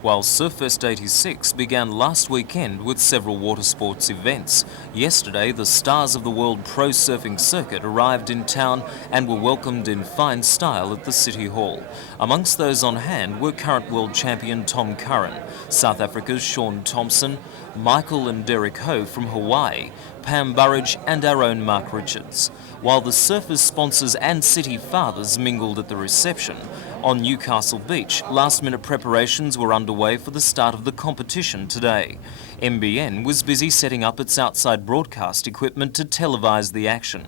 While Surfest 86 began last weekend with several water sports events, yesterday the stars of the World Pro Surfing Circuit arrived in town and were welcomed in fine style at the City Hall. Amongst those on hand were current world champion Tom Curran, South Africa's Sean Thompson, Michael and Derek Ho from Hawaii, Pam Burridge and our own Mark Richards. While the surfers, sponsors and city fathers mingled at the reception, on Newcastle Beach, last-minute preparations were underway for the start of the competition today. NBN was busy setting up its outside broadcast equipment to televise the action.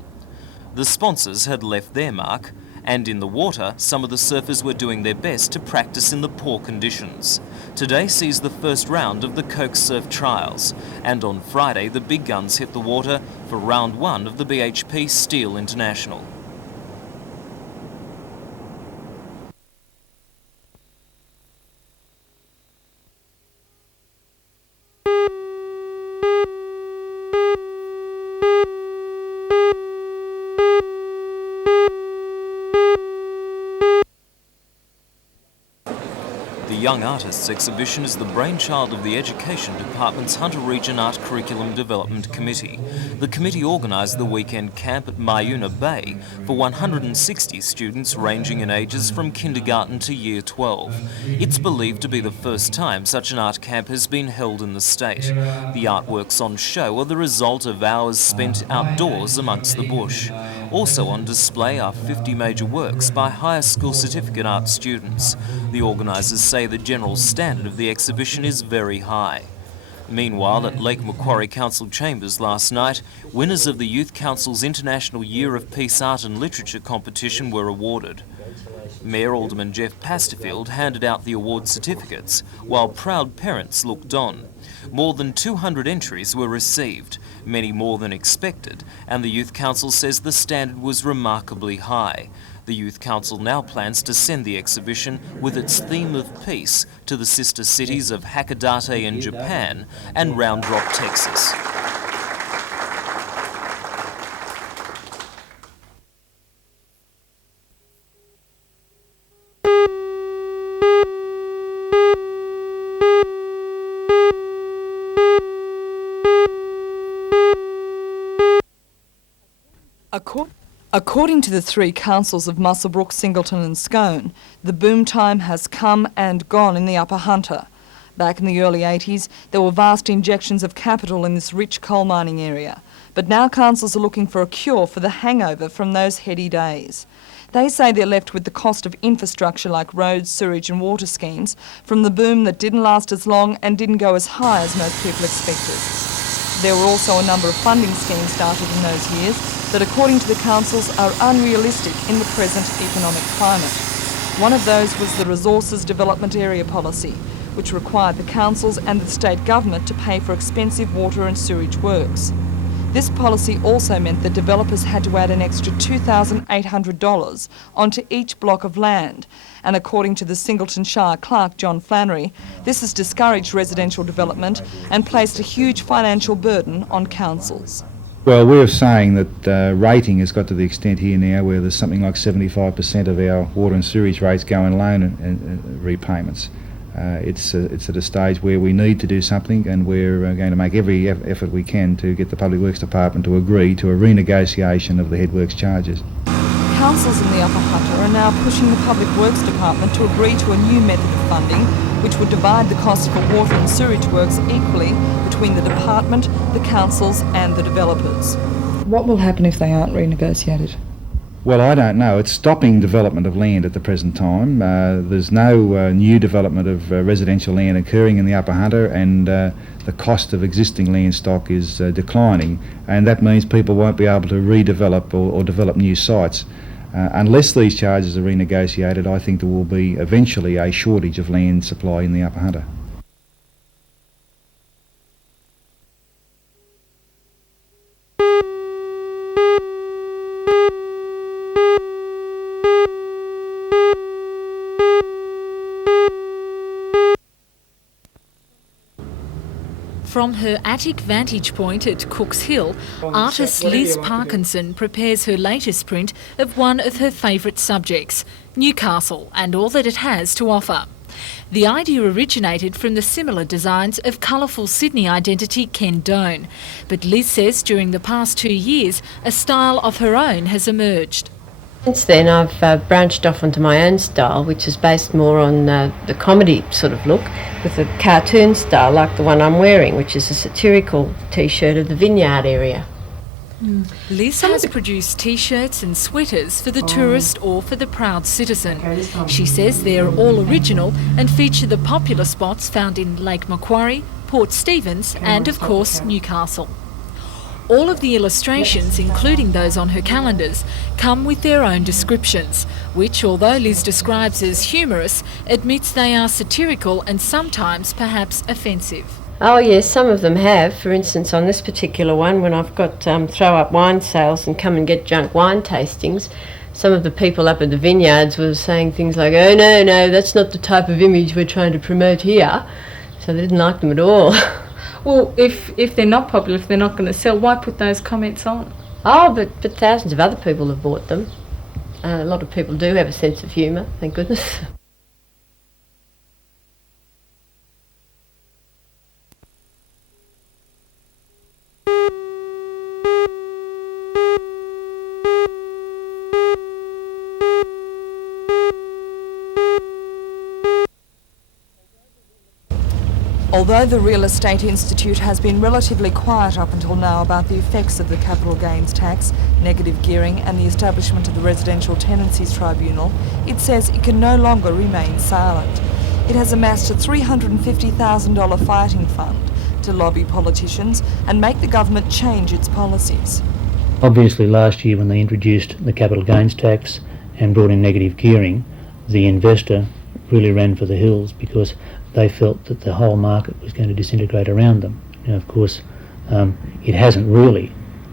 The sponsors had left their mark, and in the water, some of the surfers were doing their best to practice in the poor conditions. Today sees the first round of the Coke Surf Trials, and on Friday the big guns hit the water for round one of the BHP Steel International. The Young Artists exhibition is the brainchild of the Education Department's Hunter Region Art Curriculum Development Committee. The committee organised the weekend camp at Mayuna Bay for 160 students ranging in ages from kindergarten to year 12. It's believed to be the first time such an art camp has been held in the state. The artworks on show are the result of hours spent outdoors amongst the bush. Also on display are 50 major works by higher school certificate art students. The organisers say the general standard of the exhibition is very high. Meanwhile, at Lake Macquarie Council Chambers last night, winners of the Youth Council's International Year of Peace Art and Literature competition were awarded. Mayor Alderman Jeff Pasterfield handed out the award certificates, while proud parents looked on. More than 200 entries were received, many more than expected, and the Youth Council says the standard was remarkably high. The Youth Council now plans to send the exhibition with its theme of peace to the sister cities of Hakodate in Japan and Round Rock, Texas. According to the three councils of Muswellbrook, Singleton and Scone, the boom time has come and gone in the Upper Hunter. Back in the early 80s, there were vast injections of capital in this rich coal mining area, but now councils are looking for a cure for the hangover from those heady days. They say they're left with the cost of infrastructure like roads, sewage and water schemes from the boom that didn't last as long and didn't go as high as most people expected. There were also a number of funding schemes started in those years that, according to the councils, are unrealistic in the present economic climate. One of those was the Resources Development Area Policy, which required the councils and the state government to pay for expensive water and sewage works. This policy also meant that developers had to add an extra $2,800 onto each block of land, and according to the Singleton Shire clerk, John Flannery, this has discouraged residential development and placed a huge financial burden on councils. Well, we're saying that rating has got to the extent here now where there's something like 75% of our water and sewage rates go in loan and repayments. It's at a stage where we need to do something, and we're going to make every effort we can to get the Public Works Department to agree to a renegotiation of the headworks charges. Councils in the Upper Hunter are now pushing the Public Works Department to agree to a new method of funding which would divide the costs for water and sewage works equally between the department, the councils and the developers. What will happen if they aren't renegotiated? Well, I don't know. It's stopping development of land at the present time. There's no new development of residential land occurring in the Upper Hunter, and the cost of existing land stock is declining, and that means people won't be able to redevelop or develop new sites. Unless these charges are renegotiated, I think there will be eventually a shortage of land supply in the Upper Hunter. From her attic vantage point at Cook's Hill, artist Liz Parkinson prepares her latest print of one of her favourite subjects, Newcastle and all that it has to offer. The idea originated from the similar designs of colourful Sydney identity Ken Doan, but Liz says during the past 2 years a style of her own has emerged. Since then I've branched off onto my own style, which is based more on the comedy sort of look, with a cartoon style like the one I'm wearing, which is a satirical t-shirt of the vineyard area. Liz has produced t-shirts and sweaters for the tourist or for the proud citizen. She says they're all original and feature the popular spots found in Lake Macquarie, Port Stephens and of course Newcastle. All of the illustrations, including those on her calendars, come with their own descriptions, which, although Liz describes as humorous, admits they are satirical and sometimes perhaps offensive. Oh yes, some of them have. For instance, on this particular one, when I've got throw up wine sales and come and get junk wine tastings, some of the people up at the vineyards were saying things like, "Oh no, that's not the type of image we're trying to promote here." So they didn't like them at all. Well, if they're not popular, if they're not going to sell, why put those comments on? Oh, but thousands of other people have bought them. A lot of people do have a sense of humour, thank goodness. Although the Real Estate Institute has been relatively quiet up until now about the effects of the capital gains tax, negative gearing and the establishment of the Residential Tenancies Tribunal, it says it can no longer remain silent. It has amassed a $350,000 fighting fund to lobby politicians and make the government change its policies. Obviously last year when they introduced the capital gains tax and brought in negative gearing, the investor really ran for the hills because they felt that the whole market was going to disintegrate around them. Now, of course, it hasn't really,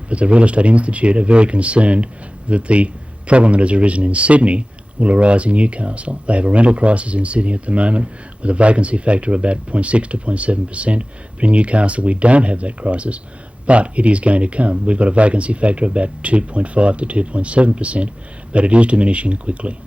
but the Real Estate Institute are very concerned that the problem that has arisen in Sydney will arise in Newcastle. They have a rental crisis in Sydney at the moment with a vacancy factor of about 0.6 to 0.7%, but in Newcastle we don't have that crisis, but it is going to come. We've got a vacancy factor of about 2.5 to 2.7%, but it is diminishing quickly.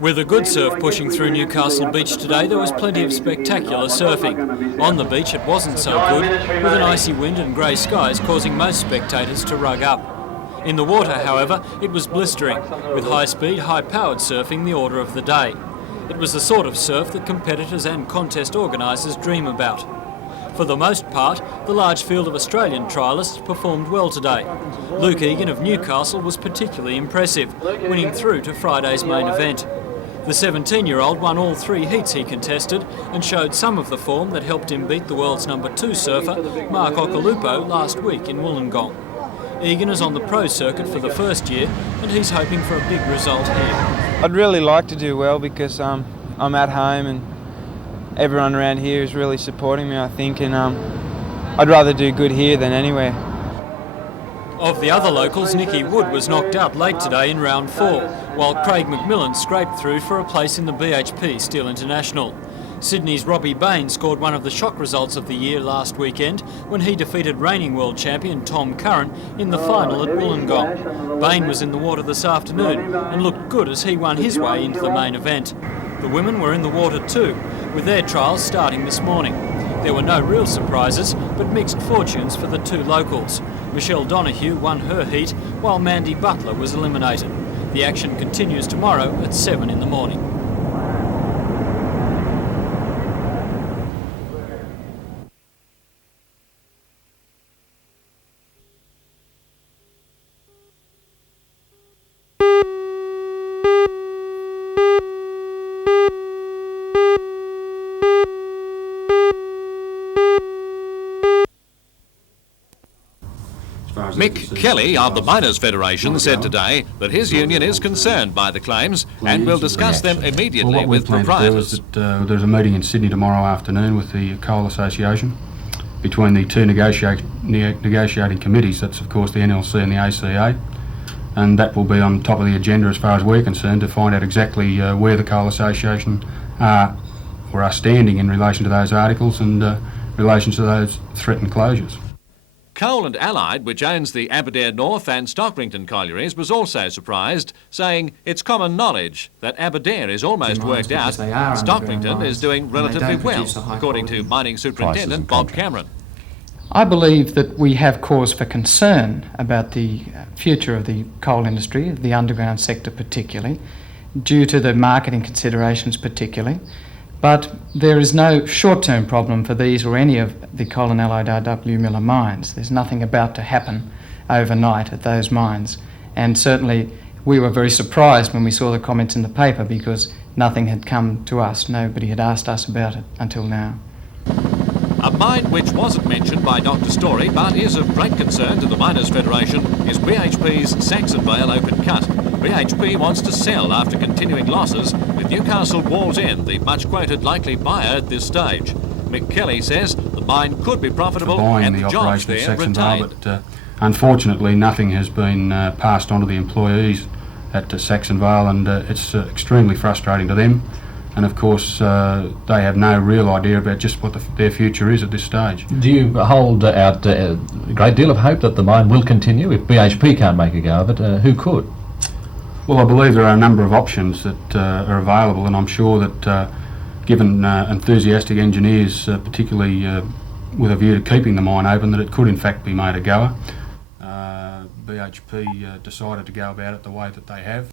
With a good surf pushing through Newcastle Beach today, there was plenty of spectacular surfing. On the beach it wasn't so good, with an icy wind and grey skies causing most spectators to rug up. In the water, however, it was blistering, with high-speed, high-powered surfing the order of the day. It was the sort of surf that competitors and contest organisers dream about. For the most part, the large field of Australian triallists performed well today. Luke Egan of Newcastle was particularly impressive, winning through to Friday's main event. The 17-year-old won all 3 heats he contested and showed some of the form that helped him beat the world's #2 surfer, Mark Occhilupo, last week in Wollongong. Egan is on the pro circuit for the first year and he's hoping for a big result here. I'd really like to do well because I'm at home and everyone around here is really supporting me, I think, and I'd rather do good here than anywhere. Of the other locals, Nicky Wood was knocked out late today in round 4, while Craig McMillan scraped through for a place in the BHP Steel International. Sydney's Robbie Bain scored one of the shock results of the year last weekend when he defeated reigning world champion Tom Curran in the final at Wollongong. Bain was in the water this afternoon and looked good as he won his way into the main event. The women were in the water too, with their trials starting this morning. There were no real surprises, but mixed fortunes for the 2 locals. Michelle Donoghue won her heat, while Mandy Butler was eliminated. The action continues tomorrow at 7 in the morning. Mick Kelly of the Miners' Federation said today that his union is concerned by the claims and will discuss them immediately with proprietors. There's a meeting in Sydney tomorrow afternoon with the Coal Association between the 2 negotiating committees. That's of course the NLC and the ACA. and that will be on top of the agenda as far as we're concerned, to find out exactly where the Coal Association are standing in relation to those articles and relation to those threatened closures. Coal and Allied, which owns the Aberdare North and Stockrington collieries, was also surprised, saying it's common knowledge that Aberdare is almost worked out. Stockrington is doing relatively well, according to Mining Superintendent Bob Cameron. I believe that we have cause for concern about the future of the coal industry, the underground sector particularly, due to the marketing considerations particularly. But there is no short-term problem for these or any of the Coal and Allied R.W. Miller mines. There's nothing about to happen overnight at those mines. And certainly we were very surprised when we saw the comments in the paper, because nothing had come to us. Nobody had asked us about it until now. A mine which wasn't mentioned by Dr. Story but is of great concern to the Miners' Federation is BHP's Saxonvale open cut. BHP wants to sell after continuing losses, with Newcastle Walls End the much quoted likely buyer at this stage. Mick Kelly says the mine could be profitable and the jobs there retained. But unfortunately nothing has been passed on to the employees at Saxonvale, and it's extremely frustrating to them. And of course they have no real idea about just what their future is at this stage. Do you hold out a great deal of hope that the mine will continue? If BHP can't make a go of it, who could? Well, I believe there are a number of options that are available, and I'm sure that given enthusiastic engineers, particularly with a view to keeping the mine open, that it could in fact be made a goer. BHP decided to go about it the way that they have.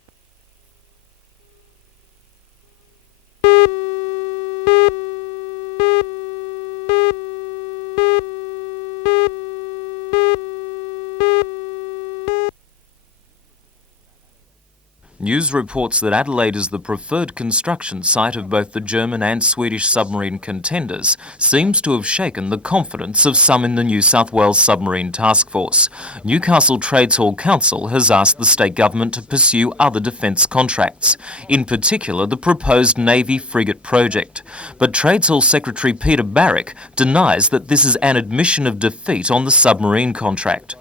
News reports that Adelaide is the preferred construction site of both the German and Swedish submarine contenders seems to have shaken the confidence of some in the New South Wales Submarine Task Force. Newcastle Trades Hall Council has asked the state government to pursue other defence contracts, in particular the proposed Navy frigate project. But Trades Hall Secretary Peter Barrick denies that this is an admission of defeat on the submarine contract.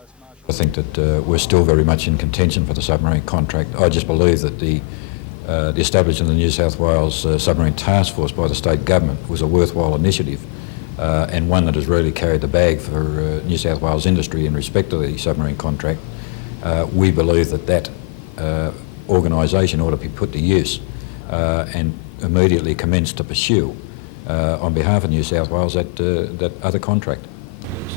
I think that we're still very much in contention for the submarine contract. I just believe that the establishment of the New South Wales Submarine Task Force by the state government was a worthwhile initiative, and one that has really carried the bag for New South Wales industry in respect to the submarine contract. We believe that that organisation ought to be put to use and immediately commence to pursue on behalf of New South Wales that other contract.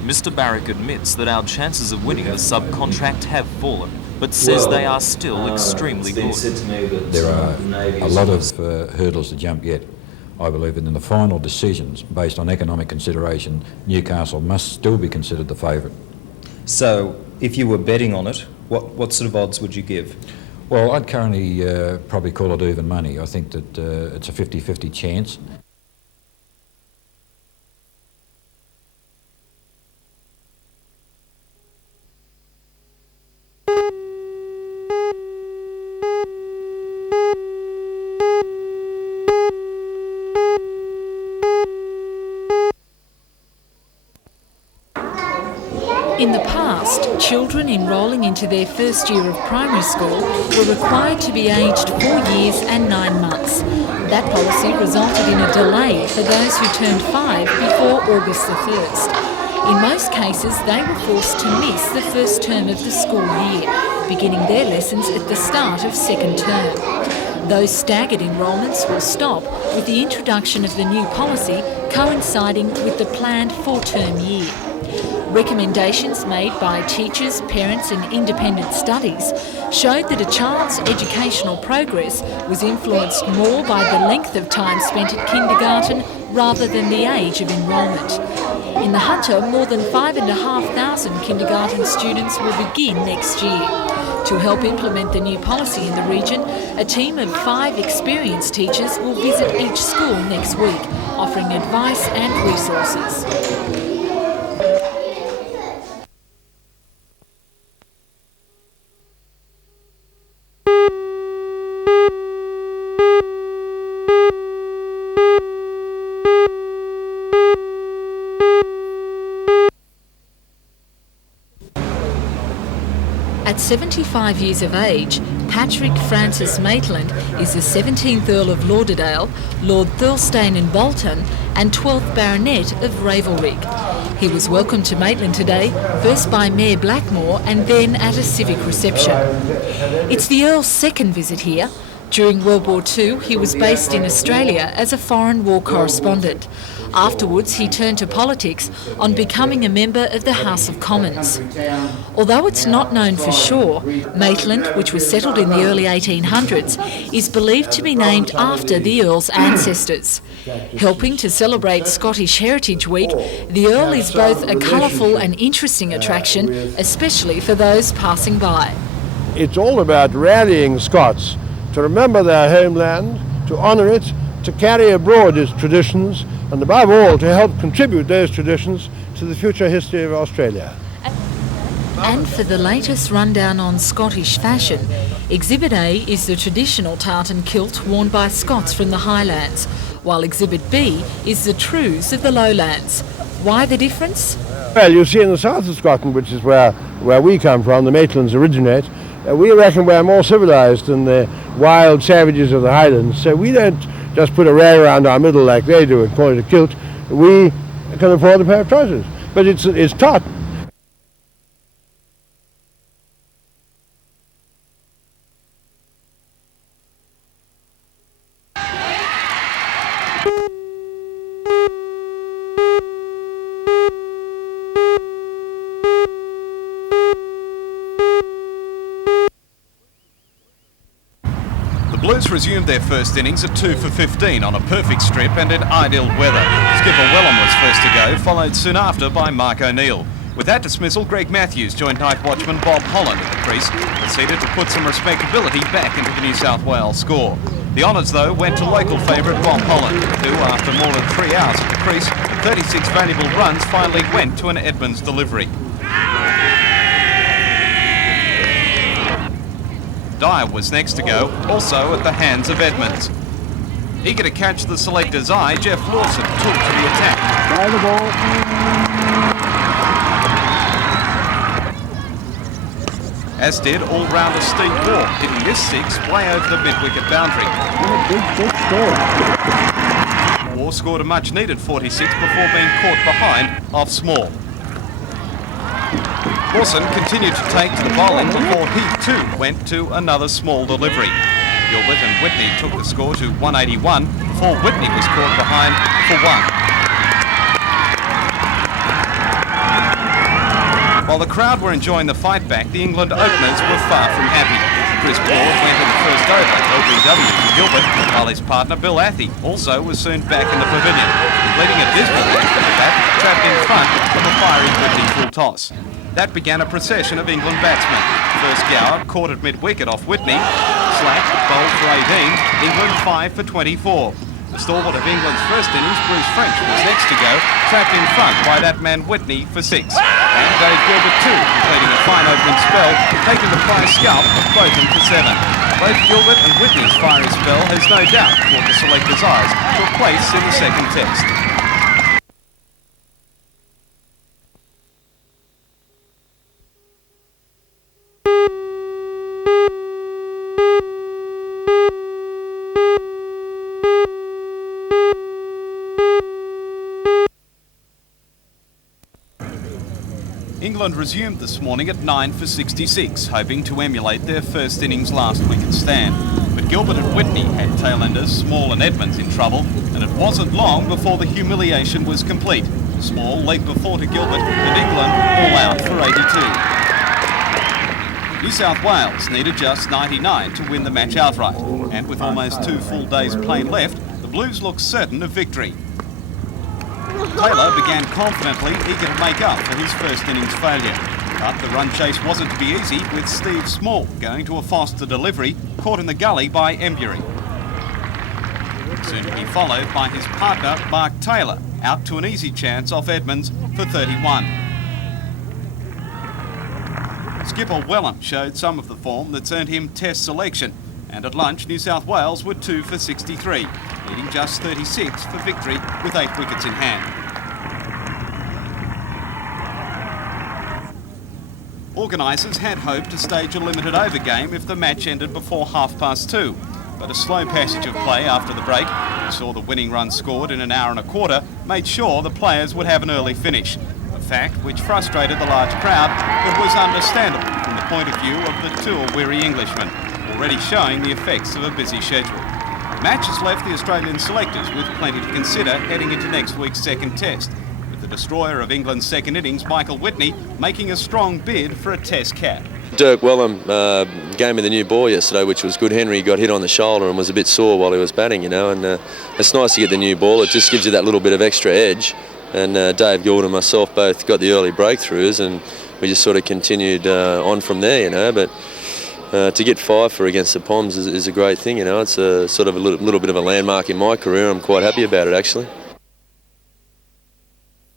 Mr. Barrick admits that our chances of winning the subcontract have fallen, but says they are still extremely good. There are a lot of hurdles to jump yet. I believe that in the final decisions, based on economic consideration, Newcastle must still be considered the favourite. So, if you were betting on it, what sort of odds would you give? Well, I'd currently probably call it even money. I think that it's a 50-50 chance. In the past, children enrolling into their first year of primary school were required to be aged 4 years and 9 months. That policy resulted in a delay for those who turned 5 before August the 1st. In most cases, they were forced to miss the first term of the school year, beginning their lessons at the start of second term. Those staggered enrolments will stop with the introduction of the new policy coinciding with the planned 4-term year. Recommendations made by teachers, parents and independent studies showed that a child's educational progress was influenced more by the length of time spent at kindergarten rather than the age of enrolment. In the Hunter, more than 5,500 kindergarten students will begin next year. To help implement the new policy in the region, a team of 5 experienced teachers will visit each school next week, offering advice and resources. At 75 years of age, Patrick Francis Maitland is the 17th Earl of Lauderdale, Lord Thirlstane and Bolton, and 12th Baronet of Ravelrig. He was welcomed to Maitland today, first by Mayor Blackmore and then at a civic reception. It's the Earl's second visit here. During World War II, he was based in Australia as a foreign war correspondent. Afterwards, he turned to politics on becoming a member of the House of Commons. Although it's not known for sure, Maitland, which was settled in the early 1800s, is believed to be named after the Earl's ancestors. Helping to celebrate Scottish Heritage Week, the Earl is both a colourful and interesting attraction, especially for those passing by. It's all about rallying Scots to remember their homeland, to honour it, to carry abroad its traditions, and above all to help contribute those traditions to the future history of Australia. And for the latest rundown on Scottish fashion, Exhibit A is the traditional tartan kilt worn by Scots from the Highlands, while Exhibit B is the trews of the Lowlands. Why the difference? Well, you see, in the south of Scotland, which is where we come from, the Maitlands originate, we reckon we're more civilised than the wild savages of the Highlands. So we don't just put a rag around our middle like they do and call it a kilt. We can afford a pair of trousers. But it's taught. Blues resumed their first innings at 2 for 15 on a perfect strip and in ideal weather. Skipper Wellham was first to go, followed soon after by Mark O'Neill. With that dismissal, Greg Matthews joined night watchman Bob Holland at the crease, proceeded to put some respectability back into the New South Wales score. The honours, though, went to local favourite Bob Holland, who, after more than 3 hours at the crease, 36 valuable runs finally went to an Edmonds delivery. Dyer was next to go, also at the hands of Edmonds. Eager to catch the selector's eye, Jeff Lawson took to the attack. Play the ball. As did all-rounder Steve Waugh, hitting this 6 way over the mid-wicket boundary. Waugh scored a much-needed 46 before being caught behind off Small. Lawson continued to take to the bowling before he too went to another small delivery. Gilbert and Whitney took the score to 181 before Whitney was caught behind for 1. While the crowd were enjoying the fight back, the England openers were far from happy. Chris Broad went in the first over LBW to Gilbert, while his partner Bill Athey also was soon back in the pavilion, completing a dismal length of the bat, trapped in front of a fiery Whitney full toss. That began a procession of England batsmen. First Gower caught at mid-wicket off Whitney. Slack bowled for 18, England 5 for 24. The stalwart of England's first innings, Bruce French, was next to go, trapped in front by that man Whitney for 6. And Dave Gilbert too, completing a fine opening spell, taking the prize scalp of Bowden for 7. Both Gilbert and Whitney's fiery spell has no doubt caught the selector's eyes, took place in the second test. England resumed this morning at 9 for 66, hoping to emulate their first innings last wicket stand. But Gilbert and Whitney had tailenders Small and Edmonds in trouble, and it wasn't long before the humiliation was complete. Small legged before to Gilbert, and England all out for 82. New South Wales needed just 99 to win the match outright, and with almost 2 full days played left, the Blues looked certain of victory. Taylor began confidently, eager to make up for his first innings failure. But the run chase wasn't to be easy, with Steve Small going to a Foster delivery, caught in the gully by Embury. Soon to be followed by his partner, Mark Taylor, out to an easy chance off Edmonds for 31. Skipper Wellham showed some of the form that's earned him Test selection, and at lunch New South Wales were 2 for 63, needing just 36 for victory with 8 wickets in hand. Organisers had hoped to stage a limited over game if the match ended before 2:30, but a slow passage of play after the break, which saw the winning run scored in an hour and a quarter, made sure the players would have an early finish. A fact which frustrated the large crowd, but was understandable from the point of view of the tour-weary Englishmen, already showing the effects of a busy schedule. The match has left the Australian selectors with plenty to consider heading into next week's second test, with the destroyer of England's second innings, Michael Whitney, making a strong bid for a test cap. Dirk Wellham gave me the new ball yesterday, which was good. Henry got hit on the shoulder and was a bit sore while he was batting, you know, and it's nice to get the new ball. It just gives you that little bit of extra edge. And Dave Gould and myself both got the early breakthroughs, and we just sort of continued on from there, you know. But to get 5 for against the Poms is a great thing, you know. It's a sort of a little bit of a landmark in my career. I'm quite happy about it, actually.